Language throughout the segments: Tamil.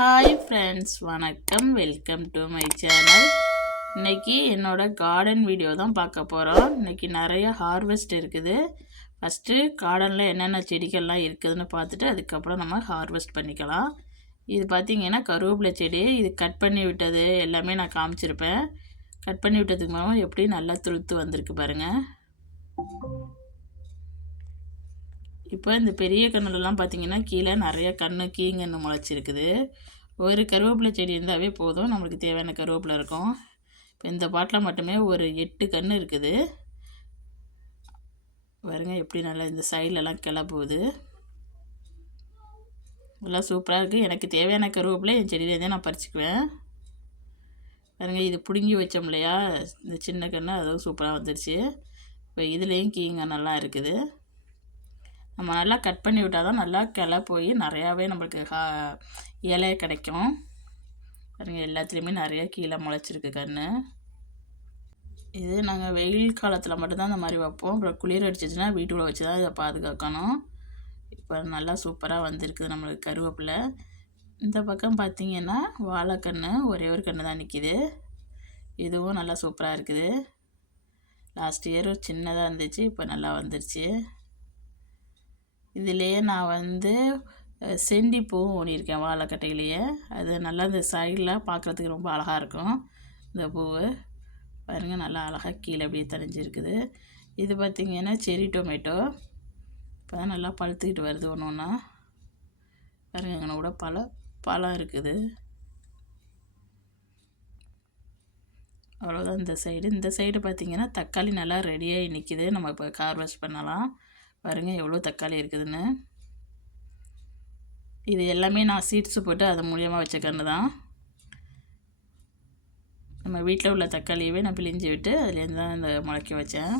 ஹாய் ஃப்ரெண்ட்ஸ், வணக்கம். Welcome to my channel. இன்றைக்கி என்னோடய கார்டன் வீடியோ தான் பார்க்க போகிறோம். இன்றைக்கி நிறைய ஹார்வெஸ்ட் இருக்குது. ஃபஸ்ட்டு கார்டனில் என்னென்ன செடிகள்லாம் இருக்குதுன்னு பார்த்துட்டு அதுக்கப்புறம் நம்ம ஹார்வெஸ்ட் பண்ணிக்கலாம். இது பார்த்திங்கன்னா கருவேப்பிலை செடி. இது கட் பண்ணி விட்டது எல்லாமே நான் காமிச்சிருப்பேன். கட் பண்ணி விட்டதுக்கு மூலம் எப்படி நல்லா துளுத்து வந்திருக்கு பாருங்கள். இப்போ இந்த பெரிய கண்ணுலலாம் பார்த்திங்கன்னா கீழே நிறைய கீங்கன்னு முளைச்சிருக்குது. ஒரு கருவேப்பிலை செடி இருந்தாவே போதும், நம்மளுக்கு தேவையான கருவேப்பிலை இருக்கும். இப்போ இந்த பாட்டில் மட்டுமே ஒரு 8 கன்று இருக்குது பாருங்க. எப்படி நல்லா இந்த சைட்லலாம் கிளப்புது, நல்லா சூப்பராக இருக்குது. எனக்கு தேவையான கருவேப்பிலை என் செடியிலேருந்தே நான் பறிச்சுக்குவேன் பாருங்கள். இது பிடுங்கி வச்சோம் இல்லையா, இந்த சின்ன கன்று, அதுவும் சூப்பராக வந்துடுச்சு. இப்போ இதுலேயும் கீங்க நல்லா இருக்குது. நம்ம நல்லா கட் பண்ணி விட்டால் தான் நல்லா கிளை போய் நிறையாவே நம்மளுக்கு இலை கிடைக்கும் பாருங்கள். எல்லாத்துலேயுமே நிறைய கீழே முளைச்சிருக்கு கன்று. இது நாங்கள் வெயில் காலத்தில் மட்டும்தான் இந்த மாதிரி வைப்போம். அப்புறம் குளிர் அடிச்சிச்சுன்னா வீட்டுக்குள்ளே வச்சு தான் இதை பாதுகாக்கணும். இப்போ நல்லா சூப்பராக வந்திருக்குது நம்மளுக்கு கருவேப்பிலை. இந்த பக்கம் பார்த்திங்கன்னா வாழைக்கன்று ஒரே ஒரு கன்று தான் நிற்கிது. இதுவும் நல்லா சூப்பராக இருக்குது. லாஸ்ட் இயர் சின்னதாக இருந்துச்சு, இப்போ நல்லா வந்துருச்சு. இதிலேயே நான் செண்டிப்பூவும் ஊனியிருக்கேன் வாழைக்கட்டையிலேயே. அது நல்லா இந்த சைடில் பார்க்குறதுக்கு ரொம்ப அழகாக இருக்கும். இந்த பூவு பாருங்கள், நல்லா அழகாக கீழே அப்படியே தனிஞ்சிருக்குது. இது பார்த்திங்கன்னா செரி டொமேட்டோ. இப்போ தான் நல்லா பழுத்துக்கிட்டு வருது ஒன்று ஒன்றா பாருங்கள். எங்கன்னா கூட பழம் இருக்குது. அவ்வளோதான். இந்த சைடு பார்த்திங்கன்னா தக்காளி நல்லா ரெடியாகி நிற்கிது. நம்ம இப்போ ஹார்வெஸ்ட் பண்ணலாம். பாருங்கள் எவ்வளோ தக்காளி இருக்குதுன்னு. இது எல்லாமே நான் சீட்ஸு போட்டு அது மூலியமாக வச்ச கன்று தான். நம்ம வீட்டில் உள்ள தக்காளியவே நான் பிழிஞ்சு விட்டு அதுலேருந்து தான் இந்த முளைக்க வச்சேன்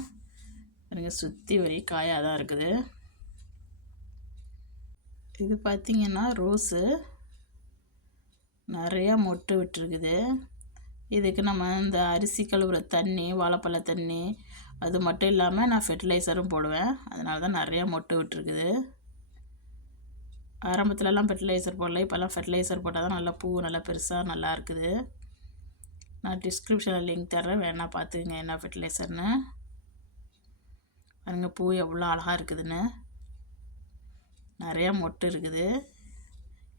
பாருங்கள். சுற்றி ஒரே காயாக தான் இருக்குது. இது பார்த்திங்கன்னா ரோஸு நிறையா மொட்டு விட்டுருக்குது. இதுக்கு நம்ம இந்த அரிசி கழுவுற தண்ணி, வாழைப்பழ தண்ணி, அது மட்டும் இல்லாமல் நான் ஃபெர்டிலைசரும் போடுவேன். அதனால தான் நிறையா மொட்டு விட்டுருக்குது. ஆரம்பத்துலலாம் ஃபெர்டிலைசர் போடல, இப்போல்லாம் ஃபெர்டிலைசர் போட்டால் தான் நல்லா பூ நல்லா பெருசாக நல்லா இருக்குது. நான் டிஸ்கிரிப்ஷனில் லிங்க் தர்றேன், வேணால் பார்த்துக்குங்க என்ன ஃபெர்டிலைசர்னு. பாருங்கள் பூ எவ்வளோ அழகாக இருக்குதுன்னு. நிறையா மொட்டு இருக்குது.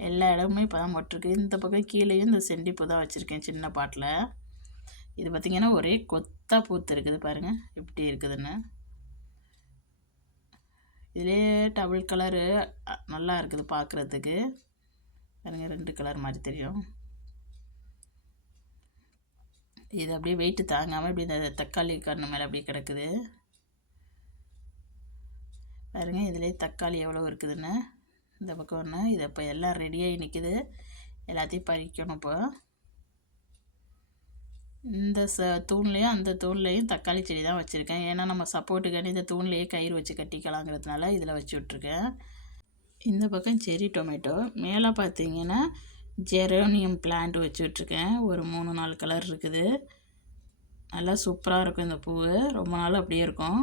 எல்லா இடமுமே இப்போ தான் மொட்டு இருக்குது. இந்த பக்கம் கீழேயும் இந்த செண்டிப்பூ தான் வச்சுருக்கேன் சின்ன பாட்டில். இது பார்த்திங்கன்னா ஒரே கொத்தாக பூத்து இருக்குது பாருங்கள் எப்படி இருக்குதுன்னு. இதிலே டபுள் கலரு நல்லா இருக்குது பார்க்குறதுக்கு பாருங்கள். 2 கலர் மாதிரி தெரியும். இது அப்படியே வெயிட்டு தாங்காமல் இப்படி இந்த தக்காளி கன்று மேலே அப்படியே கிடக்குது பாருங்கள். இதிலே தக்காளி எவ்வளோ இருக்குதுன்னு. இந்த பக்கம் ஒன்று. இது இப்போ எல்லாம் ரெடியாகி நிற்கிது. எல்லாத்தையும் பறிக்கணும். இப்போ இந்த தூண்லேயும் அந்த தூண்லேயும் தக்காளி செடி தான் வச்சுருக்கேன். ஏன்னா நம்ம சப்போர்ட்டுக்காண்டி இந்த தூண்லேயே கயிறு வச்சு கட்டிக்கலாங்கிறதுனால இதில் வச்சு விட்ருக்கேன். இந்த பக்கம் செரி டொமேட்டோ. மேலே பார்த்திங்கன்னா ஜெரோனியம் பிளான்ட் வச்சு விட்ருக்கேன். ஒரு 3-4 கலர் இருக்குது. நல்லா சூப்பராக இருக்கும் இந்த பூ. ரொம்ப நாள் அப்படியே இருக்கும்.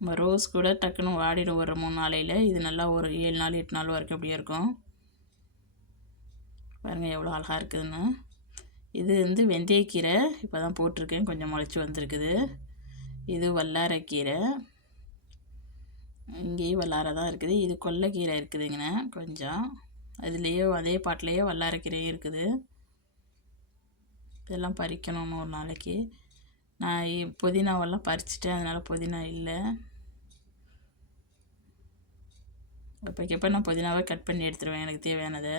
நம்ம ரோஸ் கூட டக்குன்னு வாடிடும் ஒரு 3 நாளையில். இது நல்லா ஒரு 7 நாள் 8 நாள் வரைக்கும் அப்படியே இருக்கும். பாருங்கள் எவ்வளோ அழகாக இருக்குதுன்னு. இது வெந்தயக்கீரை இப்போ தான் போட்டிருக்கேன், கொஞ்சம் முளைச்சி வந்திருக்குது. இது வல்லாரைக்கீரை. இங்கேயும் வல்லாரை தான் இருக்குது. இது கொல்லைக்கீரை இருக்குதுங்கண்ணே கொஞ்சம். அதுலேயே அதே பாட்டிலேயே வல்லாரைக்கீரையும் இருக்குது. இதெல்லாம் பறிக்கணும் ஒரு நாளைக்கு. நான் புதினாவெல்லாம் பறிச்சிட்டேன், அதனால் புதினா இல்லை. அப்போக்கப்போ நான் புதினாவை கட் பண்ணி எடுத்துருவேன் எனக்கு தேவையானதை.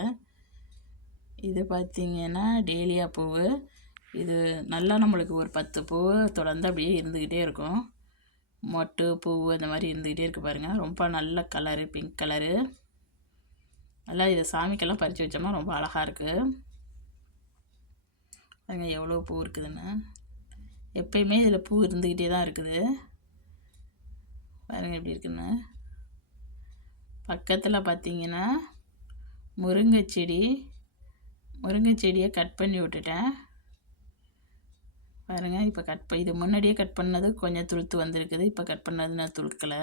இது பார்த்திங்கன்னா டேலியா பூவு. இது நல்லா நம்மளுக்கு ஒரு 10 பூ தொடர்ந்து அப்படியே இருந்துக்கிட்டே இருக்கும். மொட்டு பூ அந்த மாதிரி இருந்துக்கிட்டே இருக்குது பாருங்கள். ரொம்ப நல்ல கலரு, பிங்க் கலரு. நல்லா இதை சாமிக்கெல்லாம் பறித்து வச்சோம்னா ரொம்ப அழகாக இருக்குது பாருங்கள் எவ்வளோ பூ இருக்குதுன்னு. எப்பயுமே இதில் பூ இருந்துக்கிட்டே தான் இருக்குது பாருங்கள் எப்படி இருக்குன்னு. பக்கத்தில் பார்த்திங்கன்னா முருங்கை செடியை கட் பண்ணி விட்டுட்டேன் பாருங்கள். இப்போ இது முன்னாடியே கட் பண்ணது கொஞ்சம் துளுத்து வந்திருக்குது. இப்போ கட் பண்ணது நான் துளுக்கலை.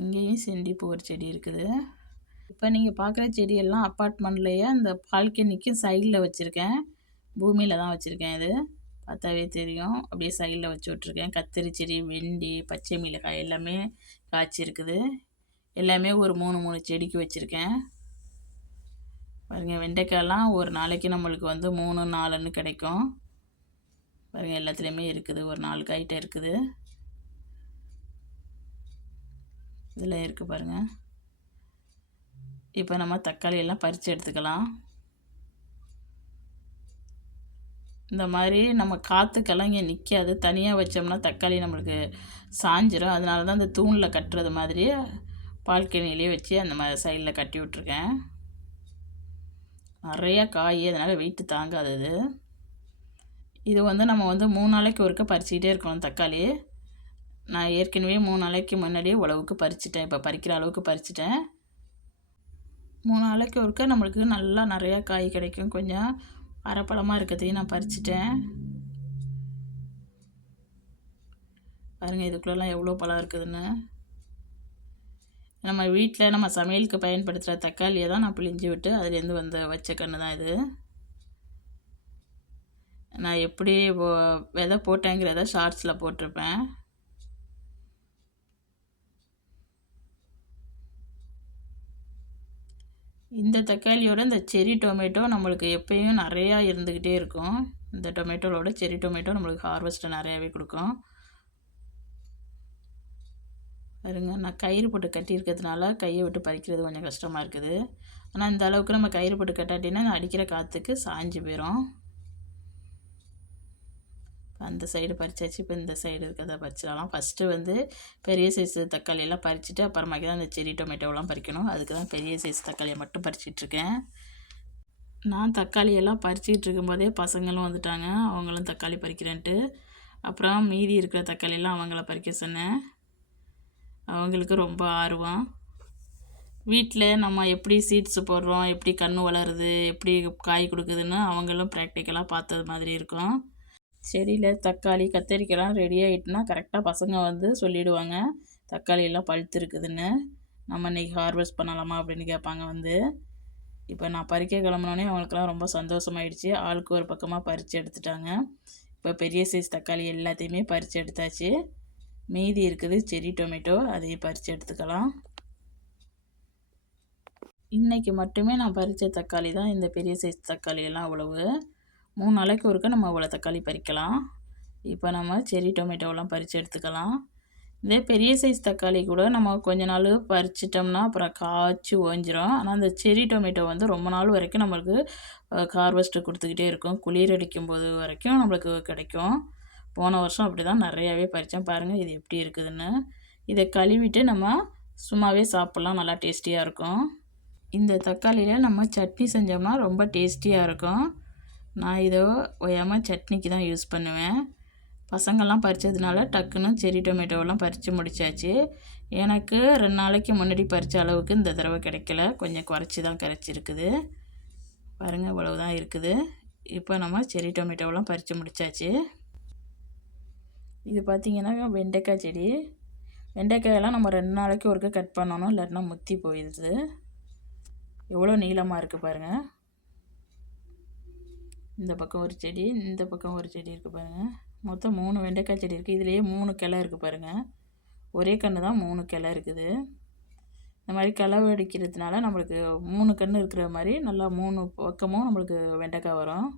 இங்கேயும் செண்டிப்பூ ஒரு செடி இருக்குது. இப்போ நீங்கள் பார்க்குற செடியெல்லாம் அப்பார்ட்மெண்ட்லேயே அந்த பால்கனிக்கு சைடில் வச்சுருக்கேன். பூமியில் தான் வச்சுருக்கேன். இது பார்த்தாவே தெரியும். அப்படியே சைடில் வச்சு விட்ருக்கேன். கத்திரி செடி, வெண்டி, பச்சை மிளகாய் எல்லாமே காய்ச்சிருக்குது. எல்லாமே ஒரு 3 செடிக்கு வச்சுருக்கேன். பாருங்கள், வெண்டைக்காயெல்லாம் ஒரு நாளைக்கு நம்மளுக்கு வந்து 3, 4ன்னு கிடைக்கும். பாருங்கள், எல்லாத்துலேயுமே இருக்குது. ஒரு 4 காய்கிட்ட இருக்குது. இதில் இருக்குது பாருங்கள். இப்போ நம்ம தக்காளி எல்லாம் பறித்து எடுத்துக்கலாம். இந்த மாதிரி நம்ம காற்றுக்கெல்லாம் இங்கே நிற்காது. தனியாக வச்சோம்னா தக்காளி நம்மளுக்கு சாஞ்சிரும். அதனால தான் இந்த தூணில் கட்டுறது மாதிரி பால்கனிலே வச்சு அந்த மாதிரி சைடில் கட்டி விட்ருக்கேன். நிறையா காய், அதனால் வெயிட்டு தாங்காதது. இது வந்து நம்ம வந்து 3 நாளைக்கு ஒருக்க பறிச்சிக்கிட்டே இருக்கணும் தக்காளி. நான் ஏற்கனவே 3 நாளைக்கு முன்னாடியே உழவுக்கு பறிச்சிட்டேன். இப்போ பறிக்கிற அளவுக்கு பறிச்சிட்டேன். 3 நாளைக்கு ஒருக்க நம்மளுக்கு நல்லா நிறையா காய் கிடைக்கும். கொஞ்சம் அரைப்பழமாக இருக்கிறதையும் நான் பறிச்சிட்டேன். பாருங்கள், இதுக்குள்ளெல்லாம் எவ்வளோ பழம் இருக்குதுன்னு. நம்ம வீட்டில் நம்ம சமையலுக்கு பயன்படுத்துகிற தக்காளியை தான் நான் பிழிஞ்சு விட்டு அதுலேருந்து வந்து வச்ச கன்று தான் இது. நான் எப்படி விதை போட்டேங்கிறத ஷார்ட்ஸில் போட்டிருப்பேன். இந்த தக்காளியோட இந்த செரி டொமேட்டோ நம்மளுக்கு எப்பயும் நிறையா இருந்துக்கிட்டே இருக்கும். இந்த டொமேட்டோவோட செரி டொமேட்டோ நம்மளுக்கு ஹார்வெஸ்ட்டை நிறையாவே கொடுக்கும். பாருங்க, நான் கயிறு போட்டு கட்டியிருக்கிறதுனால கையை விட்டு பறிக்கிறது கொஞ்சம் கஷ்டமாக இருக்குது. ஆனால் இந்த அளவுக்கு நம்ம கயிறு போட்டு கட்டாட்டினா அடிக்கிற காற்றுக்கு சாஞ்சு போயிடும். அந்த சைடு பறிச்சாச்சு. இப்போ இந்த சைடு இருக்கிறத பறிச்சிடலாம். ஃபஸ்ட்டு வந்து பெரிய சைஸ் தக்காளியெல்லாம் பறிச்சுட்டு அப்புறமாக்கி தான் இந்த செரி டொமேட்டோவெல்லாம் பறிக்கணும். அதுக்கு தான் பெரிய சைஸ் தக்காளியை மட்டும் பறிச்சிட்ருக்கேன். நான் தக்காளியெல்லாம் பறிச்சிக்கிட்டு இருக்கும்போதே பசங்களும் வந்துட்டாங்க. அவங்களும் தக்காளி பறிக்கிறேன்ட்டு. அப்புறம் மீதி இருக்கிற தக்காளியெல்லாம் அவங்கள பறிக்க சொன்னேன். அவங்களுக்கு ரொம்ப ஆர்வம். வீட்டில் நம்ம எப்படி சீட்ஸு போடுறோம், எப்படி கன்று வளருது, எப்படி காய் கொடுக்குதுன்னு அவங்களும் ப்ராக்டிக்கலாக பார்த்தது மாதிரி இருக்கும். செடியில் தக்காளி, கத்தரிக்காய்லாம் ரெடி ஆகிட்டுனா கரெக்டாக பசங்க வந்து சொல்லிவிடுவாங்க தக்காளியெல்லாம் பழுத்துருக்குதுன்னு. நம்ம இன்றைக்கி ஹார்வெஸ்ட் பண்ணலாமா அப்படின்னு கேட்பாங்க வந்து. இப்போ நான் பறிக்க கிளம்புனோடனே அவங்களுக்குலாம் ரொம்ப சந்தோஷமாயிடுச்சு. ஆளுக்கு ஒரு பக்கமாக பறித்து எடுத்துட்டாங்க. இப்போ பெரிய சைஸ் தக்காளி எல்லாத்தையுமே பறித்து எடுத்தாச்சு. மீதி இருக்குது செரி டொமேட்டோ, அதையும் பறித்து எடுத்துக்கலாம். இன்றைக்கி மட்டுமே நான் பறித்த தக்காளி தான் இந்த பெரிய சைஸ் தக்காளியெல்லாம் அவ்வளவு. 3 நாளைக்கு ஒருக்க நம்ம அவ்வளோ தக்காளி பறிக்கலாம். இப்போ நம்ம செரி டொமேட்டோவெல்லாம் பறித்து எடுத்துக்கலாம். இதே பெரிய சைஸ் தக்காளி கூட நம்ம கொஞ்ச நாள் பறிச்சிட்டோம்னா அப்புறம் காய்ச்சி ஓஞ்சிரும். ஆனால் அந்த செரி டொமேட்டோ வந்து ரொம்ப நாள் வரைக்கும் நம்மளுக்கு ஹார்வெஸ்ட்டு கொடுத்துக்கிட்டே இருக்கும். குளிர் அடிக்கும்போது வரைக்கும் நம்மளுக்கு கிடைக்கும். போன வருஷம் அப்படி தான் நிறையாவே பறித்தேன். பாருங்கள் இது எப்படி இருக்குதுன்னு. இதை கழுவிட்டு நம்ம சும்மாவே சாப்பிட்லாம், நல்லா டேஸ்டியாக இருக்கும். இந்த தக்காளியில் நம்ம சட்னி செஞ்சோம்னா ரொம்ப டேஸ்டியாக இருக்கும். நான் இதை ஓயாமல் சட்னிக்கு தான் யூஸ் பண்ணுவேன். பசங்கள்லாம் பறித்ததுனால டக்குன்னு செரி டொமேட்டோவெல்லாம் பறித்து முடித்தாச்சு. எனக்கு 2 நாளைக்கு முன்னாடி பறித்த அளவுக்கு இந்த தடவை கிடைக்கல. கொஞ்சம் குறைச்சி தான் கிடச்சிருக்குது. பாருங்கள், இவ்வளவு தான் இருக்குது. இப்போ நம்ம செரி டொமேட்டோவெல்லாம் பறித்து முடித்தாச்சு. இது பார்த்திங்கன்னா வெண்டைக்காய் செடி. வெண்டைக்காயெல்லாம் நம்ம 2 நாளைக்கு ஒருக்க கட் பண்ணணும், இல்லாட்டினா முத்தி போயிடுது. எவ்வளோ நீளமாக இருக்குது பாருங்கள். இந்த பக்கம் ஒரு செடி, இந்த பக்கம் ஒரு செடி இருக்குது பாருங்கள். மொத்தம் 3 வெண்டைக்காய் செடி இருக்குது. இதுலேயே 3 கிளை இருக்குது பாருங்கள். ஒரே கன்று தான் 3 கிளை இருக்குது. இந்த மாதிரி கிளவு அடிக்கிறதுனால நம்மளுக்கு 3 கன்று இருக்கிற மாதிரி நல்லா 3 பக்கமும் நம்மளுக்கு வெண்டைக்காய் வரும்.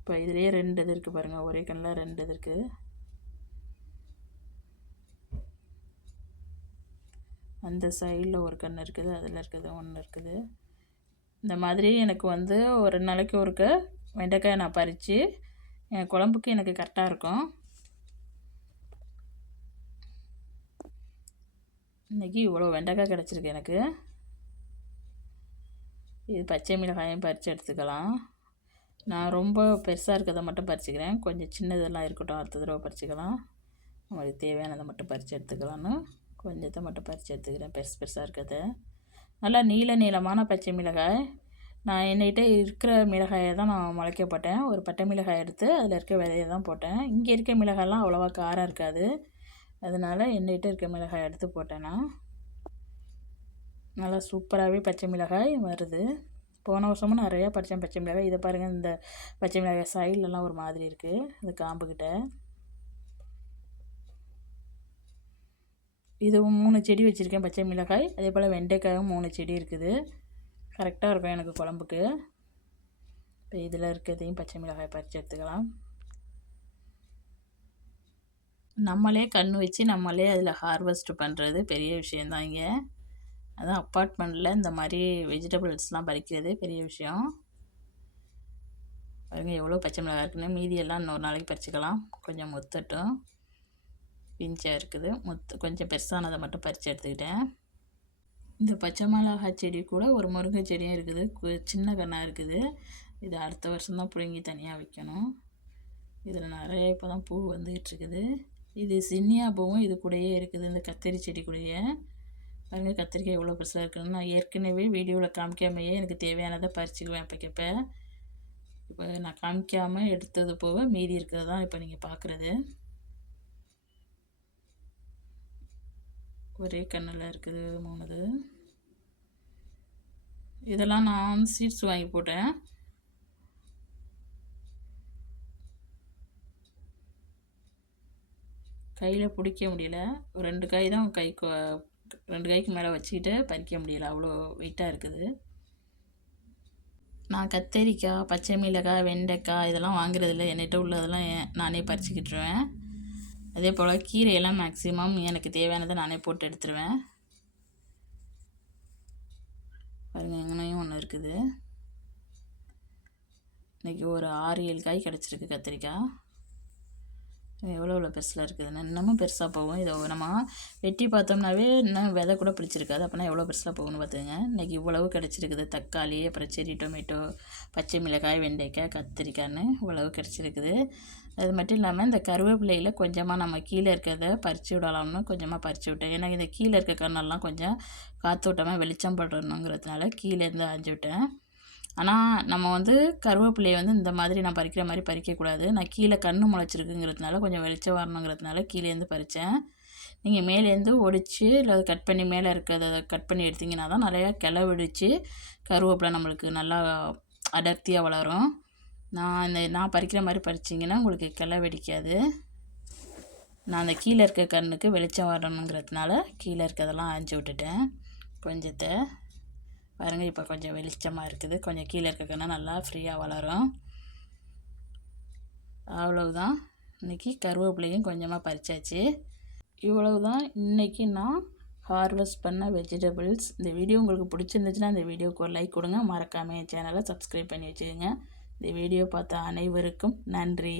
இப்போ இதுலேயே 2 இது இருக்குது பாருங்கள். ஒரே கண்ணில் 2 இது இருக்குது. அந்த சைடில் ஒரு கன்று இருக்குது, அதில் இருக்குது 1 இருக்குது. இந்த மாதிரி எனக்கு வந்து ஒரு நாளைக்கு ஒருக்க வெண்டைக்காய் நான் பறித்து என் குழம்புக்கு எனக்கு கரெக்டாக இருக்கும். இன்றைக்கி இவ்வளோ வெண்டைக்காய் கிடச்சிருக்கு எனக்கு. இது பச்சை மிளகாயும் பறித்து எடுத்துக்கலாம். நான் ரொம்ப பெருசாக இருக்கிறத மட்டும் பறிச்சுக்கிறேன். கொஞ்சம் சின்னதெல்லாம் இருக்கட்டும், அடுத்த தடவை பறிச்சுக்கலாம். நம்மளுக்கு தேவையானதை மட்டும் பறித்து எடுத்துக்கலான்னு கொஞ்சத்தை மட்டும் பறித்து எடுத்துக்கிறேன், பெருசாக இருக்கிறத. நல்லா நீளமான பச்சை மிளகாய். நான் என்கிட்ட இருக்கிற மிளகாயை தான் நான் முளைக்க போட்டேன். ஒரு பட்டை மிளகாய் எடுத்து அதில் இருக்க விதைய தான் போட்டேன். இங்கே இருக்க மிளகாயெல்லாம் அவ்வளோவா காரம் இருக்காது. அதனால் என்கிட்ட இருக்க மிளகாய் எடுத்து போட்டேன் நான். நல்லா சூப்பராகவே பச்சை மிளகாய் வருது. போன வருஷமும் நிறையா பறித்தேன் பச்சை மிளகாய். இதை பாருங்கள், இந்த பச்சை மிளகாய் சைட்லலாம் ஒரு மாதிரி இருக்குது, இந்த காம்புக்கிட்ட. இது 3 செடி வச்சுருக்கேன் பச்சை மிளகாய். அதே போல் வெண்டைக்காயும் 3 செடி இருக்குது. கரெக்டாக இருக்கும் எனக்கு குழம்புக்கு. இப்போ இதில் இருக்கிறதையும் பச்சை மிளகாய் பறித்து எடுத்துக்கலாம். நம்மளே கண் வச்சு நம்மளே அதில் ஹார்வெஸ்ட் பண்ணுறது பெரிய விஷயந்தான். இங்கே அதான் அப்பார்ட்மெண்ட்டில் இந்த மாதிரி வெஜிடபிள்ஸ்லாம் பறிக்கிறது பெரிய விஷயம். பாருங்க எவ்வளோ பச்சை மிளகாய் இருக்குன்னு. மீதியெல்லாம் இன்னொரு நாளைக்கு பறிச்சுக்கலாம். கொஞ்சம் முத்தட்டும், பிஞ்சாக இருக்குது. கொஞ்சம் பெருசானதை மட்டும் பறித்து எடுத்துக்கிட்டேன். இந்த பச்சை மிளகாய் செடி கூட ஒரு முருங்கை செடியும் இருக்குது. சின்ன கன்னாக இருக்குது. இது அடுத்த வருஷம் தான் பிடுங்கி தனியாக வைக்கணும். இதில் நிறைய இப்போ தான் பூ வந்துகிட்ருக்குது. இது சின்னியா பூவும் இது கூடயே இருக்குது, இந்த கத்திரி செடி கூடயே. பாருங்கள் கத்திரிக்காய் எவ்வளோ பெருசாக இருக்குன்னு. நான் ஏற்கனவே வீடியோவில் காமிக்காமையே எனக்கு தேவையானதை பறிச்சுக்குவேன் அப்போக்கப்போ. இப்போ நான் காமிக்காமல் எடுத்தது போக மீதி இருக்கிறது தான் இப்போ நீங்கள் பார்க்குறது. ஒரே கண்ணில் இருக்குது 3. இதெல்லாம் நான் சீட்ஸ் வாங்கி போட்டேன். கையில் பிடிக்க முடியல. ஒரு 2 காய் தான் 2 காய்க்கு மேலே வச்சுக்கிட்டு பறிக்க முடியல, அவ்வளோ வெயிட்டாக இருக்குது. நான் கத்தரிக்காய், பச்சை மிளகாய், வெண்டைக்காய் இதெல்லாம் வாங்குறதில்ல. என்கிட்ட உள்ளதெல்லாம் நானே பறிச்சுக்கிட்டுருவேன். அதே போல் கீரையெல்லாம் மேக்ஸிமம் எனக்கு தேவையானதை நானே போட்டு எடுத்துருவேன். பாருங்கள் எங்கனையும் ஒன்று இருக்குது. இன்றைக்கி ஒரு 6-7 காய் கிடச்சிருக்கு கத்திரிக்காய். எவ்வளோ பெருசில் இருக்குதுன்னு. இன்னமும் பெருசாக போகும். இதை நம்ம வெட்டி பார்த்தோம்னாவே இன்னும் விதை கூட பிடிச்சிருக்காது. அப்போனா எவ்வளோ பெருசாக போகும்னு பார்த்துங்க. இன்றைக்கி இவ்வளவு கிடச்சிருக்குது. தக்காளி, அப்புறம் செரி டொமேட்டோ, பச்சை மிளகாய், வெண்டைக்காய், கத்திரிக்காய்னு இவ்வளவு கிடச்சிருக்குது. அது மட்டும் இல்லாமல் இந்த கருவேப்பிலையில் கொஞ்சமாக நம்ம கீழே இருக்கிறத பறித்து விடலாம்னு கொஞ்சமாக பறித்து விட்டேன். ஏன்னா இந்த கீழே இருக்க கண்ணெல்லாம் கொஞ்சம் காற்றோட்டமாக வெளிச்சம் படணுங்கிறதுனால கீழேருந்து ஆஞ்சு விட்டேன். ஆனால் நம்ம கருவேப்பிலையை இந்த மாதிரி நான் பறிக்கிற மாதிரி பறிக்கக்கூடாது. நான் கீழே கன்று முளைச்சிருக்குங்கிறதுனால கொஞ்சம் வெளிச்சம் வரணுங்கிறதுனால கீழேருந்து பறித்தேன். நீங்கள் மேலேருந்து ஒடிச்சு இல்லை கட் பண்ணி மேலே இருக்கிறத கட் பண்ணி எடுத்திங்கன்னா தான் நிறையா கிளை வெடித்து கருவேப்பிலை நம்மளுக்கு நல்லா அடர்த்தியாக வளரும். நான் பறிக்கிற மாதிரி பறிச்சிங்கன்னா உங்களுக்கு கிளை வெடிக்காது. நான் அந்த கீழே இருக்க கண்ணுக்கு வெளிச்சம் வரணுங்கிறதுனால கீழே இருக்கிறதெல்லாம் ஆஞ்சு விட்டுட்டேன் கொஞ்சத்தை. பாருங்கள் இப்போ கொஞ்சம் வெளிச்சமாக இருக்குது. கொஞ்சம் கீழே இருக்க கண்ணை நல்லா ஃப்ரீயாக வளரும். அவ்வளவுதான். இன்றைக்கி கருவேப்பிலையும் கொஞ்சமாக பறிச்சாச்சு. இவ்வளவு தான் இன்றைக்கி நான் ஹார்வெஸ்ட் பண்ண வெஜிடபிள்ஸ். இந்த வீடியோ உங்களுக்கு பிடிச்சிருந்துச்சுன்னா இந்த வீடியோக்கு ஒரு லைக் கொடுங்க. மறக்காமல் என் சேனலை சப்ஸ்கிரைப் பண்ணி வச்சுக்கோங்க. இந்த வீடியோ பார்த்த அனைவருக்கும் நன்றி.